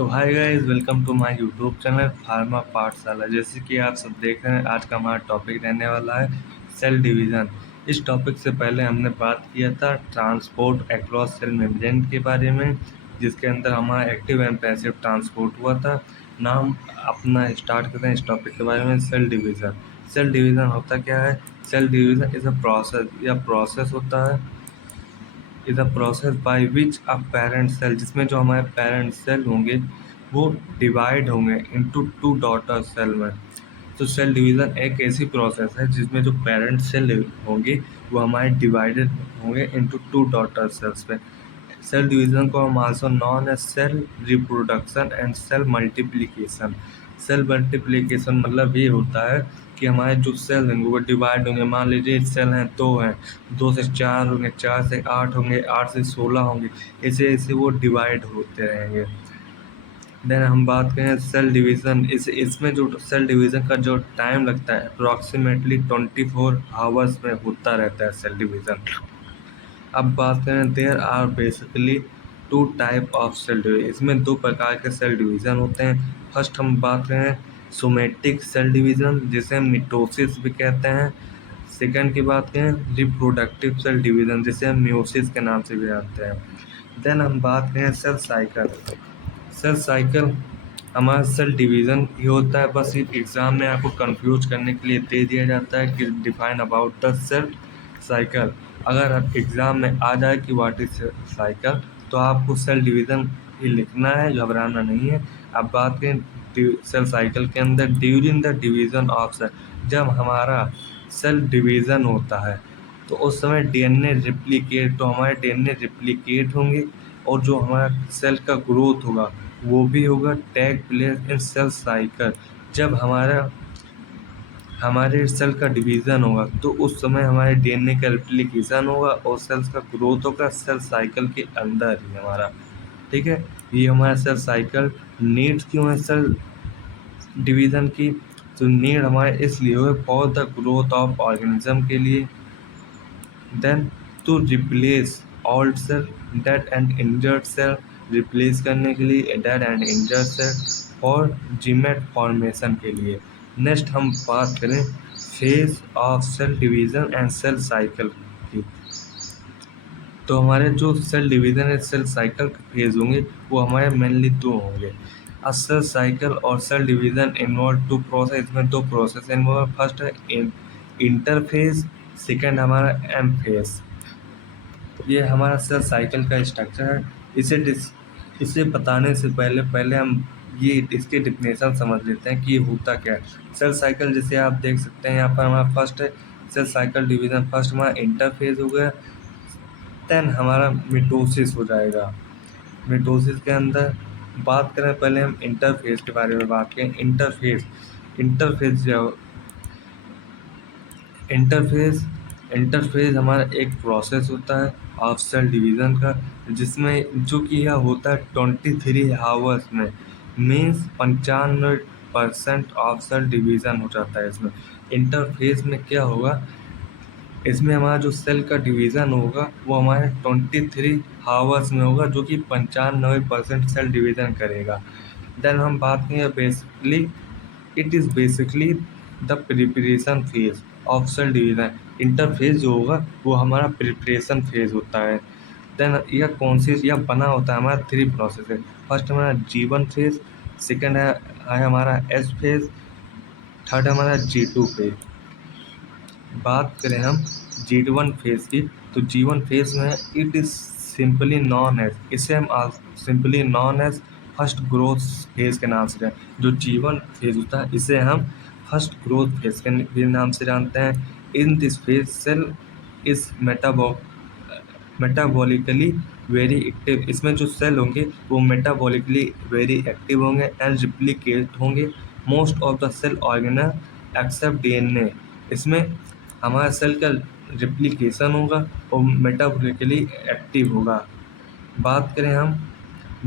तो hi guys, welcome to my YouTube channel pharma पाठशाला। जैसे कि आप सब देख रहे हैं, आज का हमारा टॉपिक रहने वाला है सेल डिवीज़न। इस टॉपिक से पहले हमने बात किया था ट्रांसपोर्ट अक्रॉस सेल मेम्ब्रेन के बारे में, जिसके अंदर हमारा एक्टिव एंड पैसिव ट्रांसपोर्ट हुआ था। नाम अपना स्टार्ट करते हैं इस टॉपिक के बारे में, सेल डिवीज़न। सेल डिवीज़न होता क्या है? Cell division is a process या प्रोसेस होता है is a process by which a parent cell, जिसमें जो हमारे पेरेंट सेल होंगे वो डिवाइड होंगे इनटू टू डॉटर सेल में। तो सेल डिवीज़न एक ऐसी प्रोसेस है जिसमें जो पेरेंट सेल होंगे वो हमारे डिवाइडेड होंगे इनटू टू डॉटर सेल्स में। सेल डिवीज़न को हम also known as cell reproduction and cell multiplication. Cell multiplication मतलब ये होता है कि हमारे जो सेल होंगे वो डिवाइड होंगे। मान लीजिए सेल हैं, 2 हैं, 2 से 4 होंगे, 4 से 8 होंगे, 8 से 16 होंगे, ऐसे ऐसे वो डिवाइड होते रहेंगे। देन हम बात करें सेल डिवीज़न, इसमें जो सेल डिवीज़न का जो टाइम लगता है अप्रॉक्सीमेटली 24 आवर्स में होता रहता है सेल डिवीज़न। अब बात करें, there are basically two type of cell division. इसमें दो प्रकार के सेल डिवीज़न होते हैं। फर्स्ट हम बात करें सोमेटिक सेल डिवीज़न, जिसे हम मिटोसिस भी कहते हैं। सेकंड की बात करें रिप्रोडक्टिव सेल डिवीज़न, जिसे हम म्यूसिस के नाम से भी जानते हैं। देन हम बात करें सेल साइकिल। सेल साइकिल हमारा सेल डिवीज़न ही होता है, बस एग्ज़ाम में आपको कंफ्यूज करने के लिए दे दिया जाता है कि define about the cell cycle. अगर आप एग्ज़ाम में आ जाए कि व्हाट इज साइकिल, तो आपको सेल डिवीज़न ही लिखना है, घबराना नहीं है। अब बात करें सेल साइकिल के अंदर, during the division of cell, जब हमारा सेल डिवीज़न होता है तो उस समय डीएनए रिप्लिकेट, तो हमारे डीएनए रिप्लिकेट होंगे और जो हमारा सेल का ग्रोथ होगा वो भी होगा। Take place in cell cycle, जब हमारे सेल का डिवीज़न होगा तो उस समय हमारे डीएनए का रेप्लिकेशन होगा और सेल्स का ग्रोथ होगा सेल साइकिल के अंदर ही हमारा। ठीक है, ये हमारा सेल साइकिल। नीड्स क्यों है सेल डिवीज़न की? तो नीड हमारे इसलिए हुए for the growth of organism के लिए। Then to replace old cell, dead and injured cell, replace करने के लिए डेड एंड इंजर्ड सेल और जीमेट फॉर्मेशन के लिए। नेक्स्ट हम बात करें phase of cell division and cell cycle की। तो हमारे जो cell division and cell cycle के फेज होंगे वो हमारे मेनली दो होंगे। अ सेल साइकिल और cell division involve two process, इसमें दो प्रोसेस इन्वॉल्व। फर्स्ट है इंटरफेज, सेकेंड हमारा एम फेज। ये हमारा सेल साइकिल का स्ट्रक्चर है। इसे बताने से पहले हम ये इसके डिफिनेशन समझ लेते हैं कि ये होता क्या है। सेल साइकिल जैसे आप देख सकते हैं, यहाँ पर हमारा फर्स्ट है सेल साइकिल डिवीज़न। फर्स्ट हमारा इंटरफेज हो गया, देन हमारा मिटोसिस हो जाएगा। मिटोसिस के अंदर बात करें, पहले हम इंटरफेज के बारे में बात करें। इंटरफेज इंटरफेज इंटरफेज हमारा एक प्रोसेस होता है ऑफ सेल डिवीज़न का, जिसमें जो कि यह होता है 23 आवर्स में। मीन्स 95% ऑफ सेल डिवीज़न हो जाता है इसमें। इंटरफेज में क्या होगा, इसमें हमारा जो सेल का डिवीज़न होगा वो हमारे 23 आवर्स में होगा, जो कि 95% सेल डिवीज़न करेगा। देन हम बात करें basically, it is basically the preparation phase of cell division. Interphase जो होगा वो हमारा प्रिपरेशन फेज होता है। देन यह बना होता है हमारा 3 प्रोसेस है। फर्स्ट हमारा G1 फेज, सेकेंड है हमारा S फेज, थर्ड हमारा G2 फेज। बात करें हम G1 फेज की, तो G1 फेज में it is simply known as, इसे हम simply known as first growth phase के नाम से जानते हैं। जो G1 फेज होता है इसे हम फर्स्ट ग्रोथ फेज के नाम से जानते हैं। In this phase cell is metabolically very active, इसमें जो सेल होंगे वो मेटाबॉलिकली वेरी एक्टिव होंगे एंड रिप्लिकेट होंगे most of the cell organelle except DNA. इसमें हमारा सेल का रिप्लिकेशन होगा और मेटाबॉलिकली एक्टिव होगा। बात करें हम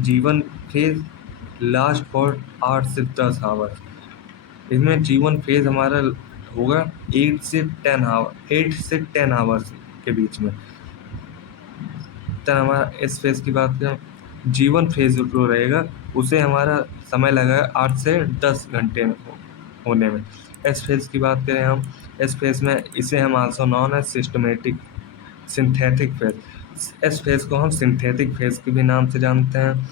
G1 फेज लास्ट फॉर 8 से 10 आवर्स। इसमें G1 फेज हमारा होगा 8 से 10 आवर्स के बीच में। तो हमारा इस फेज की बात करें, G1 फेज जो रहेगा उसे हमारा समय लगा 8 से 10 घंटे होने में। एस फेज़ की बात करें हम, एस फेज़ में इसे हम also known as synthetic phase, S phase को हम सिंथेटिक फेज़ के भी नाम से जानते हैं।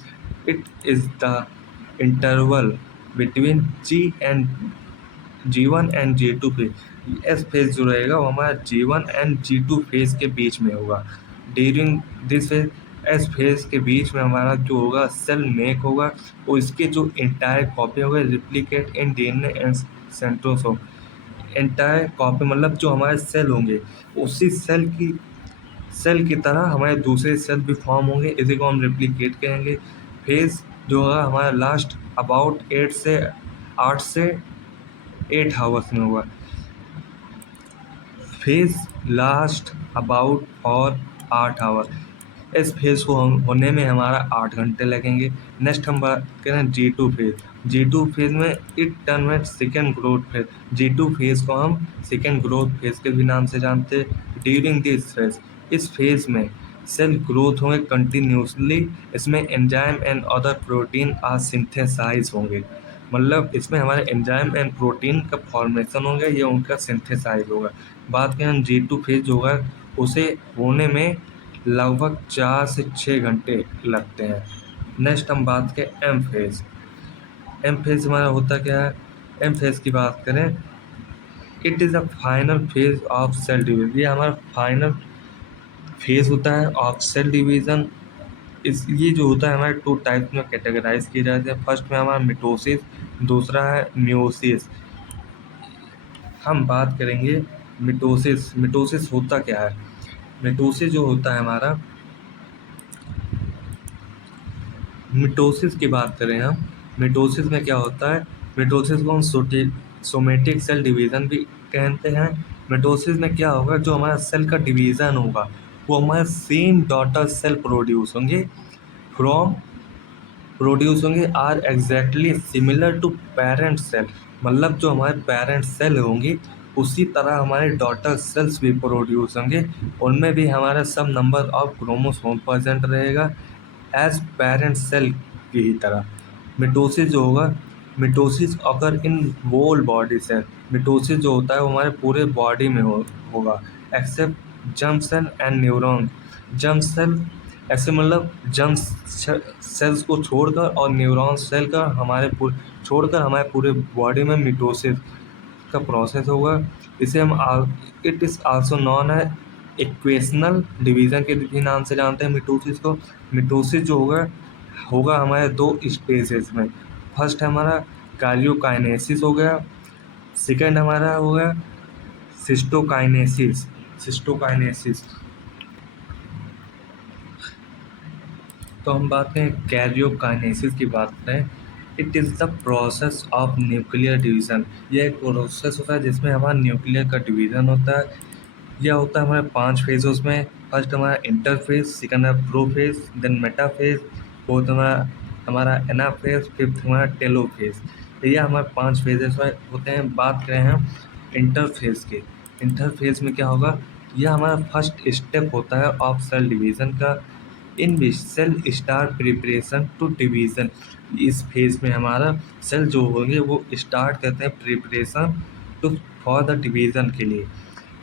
It is the interval between G1 and G2 phase. S phase जो रहेगा वो हमारा G1 एंड G2 फेज के बीच में होगा। During this phase, S phase के बीच में हमारा जो होगा सेल मेक होगा और इसके जो इंटायर कॉपी होगा replicate in DNA and centrosome. Entire copy मतलब जो हमारे सेल होंगे उसी सेल की तरह हमारे दूसरे सेल भी फॉर्म होंगे, इसी को हम रेप्लिकेट कहेंगे। फेज जो होगा हमारा लास्ट अबाउट 8 से 8 आवर्स में होगा। फेज लास्ट अबाउट और 8 आवर। इस फेज को होने में हमारा 8 घंटे लगेंगे। नेक्स्ट हम बात करें G2 फेज। G2 फेज में इट टर्न में second growth phase. G2 phase को हम सेकेंड ग्रोथ फेज के भी नाम से जानते हैं। ड्यूरिंग दिस फेज, इस फेज में सेल ग्रोथ होंगे कंटिन्यूसली। इसमें enzyme and other protein are synthesize होंगे, मतलब इसमें हमारे एंजाइम एंड प्रोटीन का फॉर्मेशन होगा या उनका सिंथेसाइज होगा। बात करें हम G2 फेज होगा उसे होने में लगभग 4 से 6 घंटे लगते हैं। नेक्स्ट हम बात करें एम फेज। एम फेज हमारा होता क्या है? एम फेज की बात करें, it is a final phase of cell division. ये हमारा फाइनल फेज होता है ऑफ सेल डिवीजन। ये जो होता है हमारे 2 टाइप्स में कैटेगराइज किए जाते हैं। फर्स्ट में हमारा मिटोसिस, दूसरा है मियोसिस। हम बात करेंगे मिटोसिस। मिटोसिस होता क्या है? मिटोसिस जो होता है हमारा, मिटोसिस की बात करें हम, मिटोसिस में क्या होता है? मिटोसिस को हम सोमेटिक सेल डिवीज़न भी कहते हैं। मिटोसिस में क्या होगा, जो हमारा सेल का डिवीज़न होगा वो हमारे सेम डॉटर सेल प्रोड्यूस होंगे are exactly similar to parent cell. मतलब जो हमारे पेरेंट सेल होंगे उसी तरह हमारे डॉटर सेल्स भी प्रोड्यूस होंगे, उनमें भी हमारा सब नंबर ऑफ क्रोमोसोम प्रेजेंट रहेगा एज पेरेंट सेल की ही तरह। मिटोसिस जो होगा, मिटोसिस अगर in whole body cell, mitosis जो होता है वो हमारे पूरे बॉडी में होगा except germ cell and neuron. Germ cell ऐसे मतलब जर्म सेल्स को छोड़कर और न्यूरॉन सेल का छोड़कर हमारे पूरे बॉडी में मिटोसिस का प्रोसेस होगा। इसे हम इट इज़ आल्सो नॉन है इक्वेशनल डिवीज़न के भी नाम से जानते हैं मिटोसिस को। मिटोसिस जो होगा हमारे 2 स्टेजेस में। फर्स्ट हमारा कार्योकाइनेसिस हो गया, सेकेंड हमारा हो गया सिस्टोकाइनेसिस। तो हम बात करें कैरियोकाइनेसिस की बात करें, it is the process of nuclear division. यह एक प्रोसेस होता है जिसमें हमारा न्यूक्लियर का डिवीज़न होता है। यह होता है हमारे 5 फेज़ों में। फर्स्ट हमारा इंटरफेज, सेकंड है प्रोफेज, देन मेटाफेज, फोर्थ हमारा एनाफेज, फिफ्थ हमारा टेलोफेज। तो ये हमारे 5 फेजेस होते हैं। बात करें हम इंटरफेज के, इंटरफेज में क्या होगा, यह हमारा फर्स्ट स्टेप होता है ऑफ सेल डिवीज़न का। In which cell start preparation to division. इस फेज में हमारा सेल जो होंगे वो स्टार्ट करते हैं प्रिपरेशन फॉर द डिवीज़न के लिए।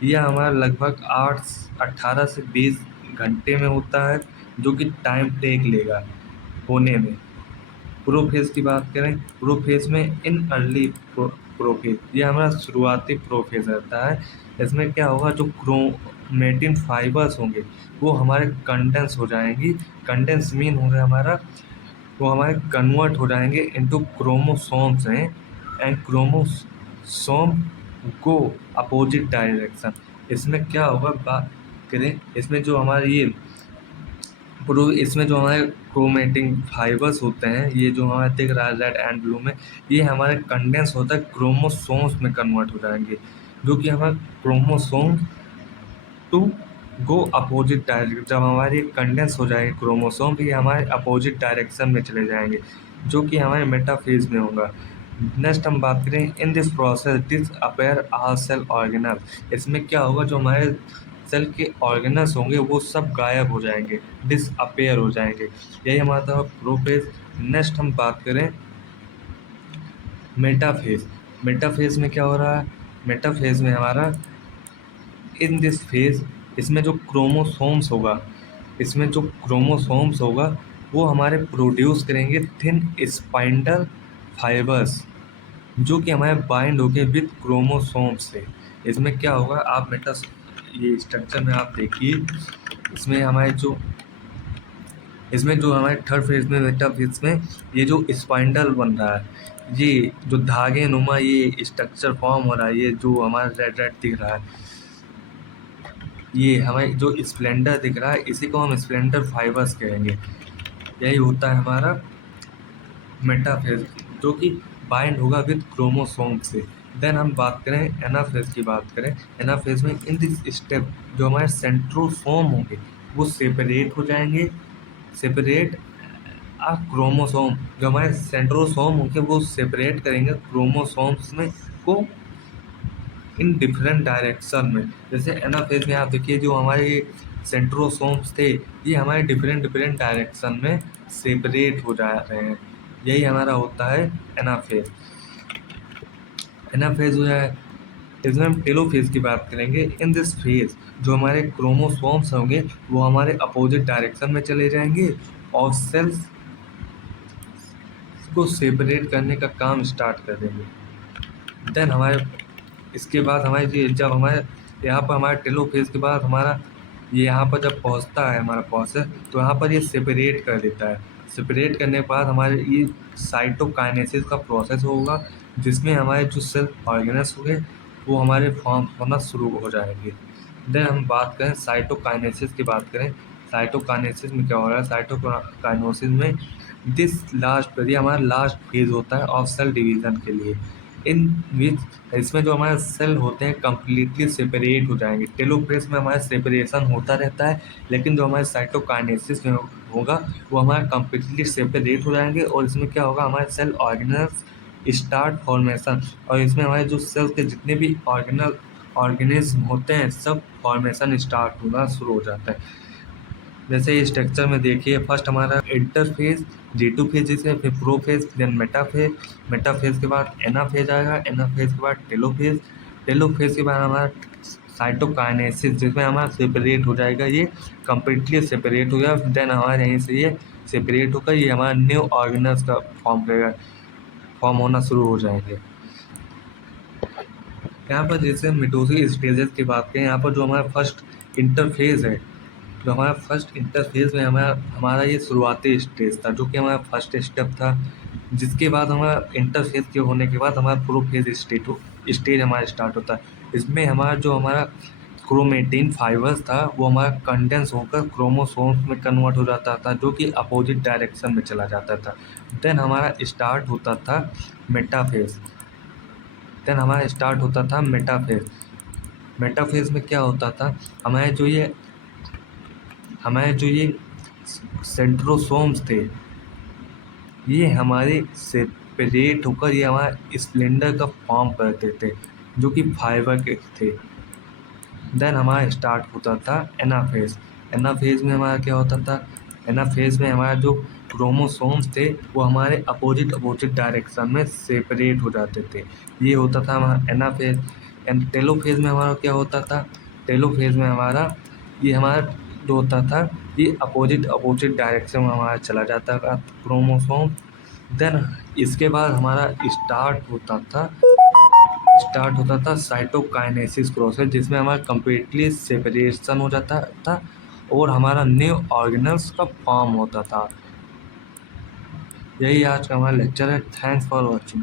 यह हमारा लगभग 18 से 20 घंटे में होता है, जो कि टाइम टेक लेगा होने में। प्रोफेज की बात करें, प्रोफेज में इन अर्ली प्रोफेज, ये हमारा शुरुआती प्रोफेज रहता है। इसमें क्या होगा, जो क्रोमेटिन फाइबर्स होंगे वो हमारे कंडेंस हो जाएंगी। कंडेंस मीन हो गया हमारा, वो हमारे कन्वर्ट हो जाएंगे इनटू क्रोमोसोम्स हैं, and chromosome go opposite direction. इसमें क्या होगा, बात करें इसमें जो हमारे इसमें जो हमारे क्रोमेटिन फाइबर्स होते हैं, ये जो हमारा दिख रहा है रेड एंड ब्लू में, ये हमारे कंडेंस होता है क्रोमोसोम्स में कन्वर्ट हो जाएंगे, जो कि हमारे chromosome to go opposite direction. जब हमारे कंडेंस हो जाएंगे क्रोमोसोम, तो ये हमारे अपोजिट डायरेक्शन में चले जाएंगे, जो कि हमारे मेटाफेज में होगा। नेक्स्ट हम बात करें in this process this appear are cell organelle. इसमें क्या होगा, जो हमारे सेल के ऑर्गेनल्स होंगे वो सब गायब हो जाएंगे, डिसअपेयर हो जाएंगे। यही हमारा था प्रोफेज। नेक्स्ट हम बात करें मेटाफेज। मेटाफेज में क्या हो रहा है? मेटाफेज में हमारा इन दिस फेज, इसमें जो क्रोमोसोम्स होगा, इसमें जो क्रोमोसोम्स होगा वो हमारे प्रोड्यूस करेंगे थिन स्पाइंडल फाइबर्स, जो कि हमारे बाइंड होके विद क्रोमोसोम्स से। इसमें क्या होगा, आप मेटा ये स्ट्रक्चर में आप देखिए, इसमें हमारे जो इसमें जो हमारे थर्ड फेज में मेटा फेज में ये जो स्पाइंडल बन रहा है, ये जो धागे नुमा ये स्ट्रक्चर फॉर्म हो रहा है, ये जो हमारा रेड रेड दिख रहा है, ये हमें जो स्प्लेंडर दिख रहा है इसी को हम स्प्लेंडर फाइबर्स कहेंगे। यही होता है हमारा मेटाफेज, जो कि बाइंड होगा विद क्रोमोसोम से। देन हम बात करें एनाफेज की बात करें। एनाफेज में इन दिस स्टेप जो हमारे सेंट्रोसोम होंगे वो सेपरेट हो जाएंगे, सेपरेट क्रोमोसोम, जो हमारे सेंट्रोसोम होंगे वो सेपरेट करेंगे क्रोमोसोम्स में को इन डिफरेंट डायरेक्शन में। जैसे एनाफेज में आप देखिए जो हमारे सेंट्रोसोम्स थे ये हमारे डिफरेंट डिफरेंट डायरेक्शन में सेपरेट हो जा रहे हैं। यही हमारा होता है एनाफेज। एनाफेज हो जाए, इसमें हम टेलोफेज की बात करेंगे। इन दिस फेज जो हमारे क्रोमोसोम्स होंगे वो हमारे अपोजिट डायरेक्शन में चले जाएंगे और सेल्स को सेपरेट करने का काम स्टार्ट कर देंगे। देन हमारे इसके बाद हमारे ये जब हमारे यहाँ पर हमारे टेलोफेज के बाद हमारा ये यहाँ पर जब पहुँचता है हमारा प्रोसेस, तो यहाँ पर ये सेपरेट कर देता है। सेपरेट करने के बाद हमारे ये साइटोकाइनेसिस का प्रोसेस होगा, जिसमें हमारे जो सेल ऑर्गेनल्स होंगे वो हमारे फॉर्म होना शुरू हो जाएंगे। देन हम बात करें साइटोकाइनेसिस की बात करें। साइटोकाइनेसिस में क्या हो रहा है? साइटोकाइनेसिस में दिस लास्ट ये हमारा लास्ट फेज होता है ऑफ सेल डिवीजन के लिए। इन विच इसमें जो हमारे सेल होते हैं कम्प्लीटली सेपरेट हो जाएंगे। टेलोफेज में हमारा सेपरेशन होता रहता है, लेकिन जो हमारे साइटोकाइनेसिस में होगा वो हमारा कम्प्लीटली सेपरेट हो जाएंगे। और इसमें क्या होगा, हमारे सेल ऑर्गेनल्स स्टार्ट फॉर्मेशन, और इसमें हमारे जो सेल्स के जितने भी ऑर्गेनिज्म होते हैं सब फॉर्मेशन स्टार्ट होना शुरू हो जाता है। जैसे इस स्ट्रक्चर में देखिए, फर्स्ट हमारा इंटरफेज G2 फेजेस है, फिर प्रोफेज, देन मेटाफेज। मेटाफेज के बाद एनाफेज आएगा, एनाफेज के बाद टेलोफेज, टेलोफेज के बाद हमारा साइटोकाइनेसिस, जिसमें हमारा सेपरेट हो जाएगा, ये कम्प्लीटली सेपरेट हो गया। देन हमारे यहीं से ये सेपरेट होकर ये हमारा न्यू ऑर्गेनल्स का फॉर्म होना शुरू हो जाएंगे। यहाँ पर जैसे मिटोसिस स्टेजेस की बात करें, यहाँ पर जो हमारा फर्स्ट इंटरफेज है, जो हमारा फर्स्ट इंटरफेज में हमारा ये शुरुआती स्टेज था, जो कि हमारा फर्स्ट स्टेप था। जिसके बाद हमारा इंटरफेज के होने के बाद हमारा प्रोफेज स्टेज हमारा स्टार्ट होता है। इसमें हमारा जो हमारा क्रोमेटिन फाइबर्स था वो हमारा कंडेंस होकर क्रोमोसोम्स में कन्वर्ट हो जाता था, जो कि अपोजिट डायरेक्शन में चला जाता था। देन हमारा स्टार्ट होता था मेटाफेज। मेटाफेज में क्या होता था, हमारे जो ये सेंट्रोसोम्स थे ये हमारे सेपरेट होकर ये हमारा स्प्लेंडर का फॉर्म करते थे, जो कि फाइबर के थे। देन हमारा स्टार्ट होता था एनाफेज। एनाफेज में हमारा क्या होता था, एनाफेज में हमारा जो क्रोमोसोम्स थे वो हमारे अपोजिट डायरेक्शन में सेपरेट हो जाते थे। ये होता था हमारा एनाफेज। एंड टेलोफेज में हमारा क्या होता था, टेलोफेज में हमारा ये हमारा जो होता था ये अपोजिट डायरेक्शन में हमारा चला जाता था क्रोमोसोम। देन इसके बाद हमारा स्टार्ट होता था साइटोकाइनेसिस प्रोसेस, जिसमें हमारा कम्प्लीटली सेपरेशन हो जाता था और हमारा न्यू ऑर्गेनल्स का फॉर्म होता था। यही आज का हमारा लेक्चर है। Thanks for watching.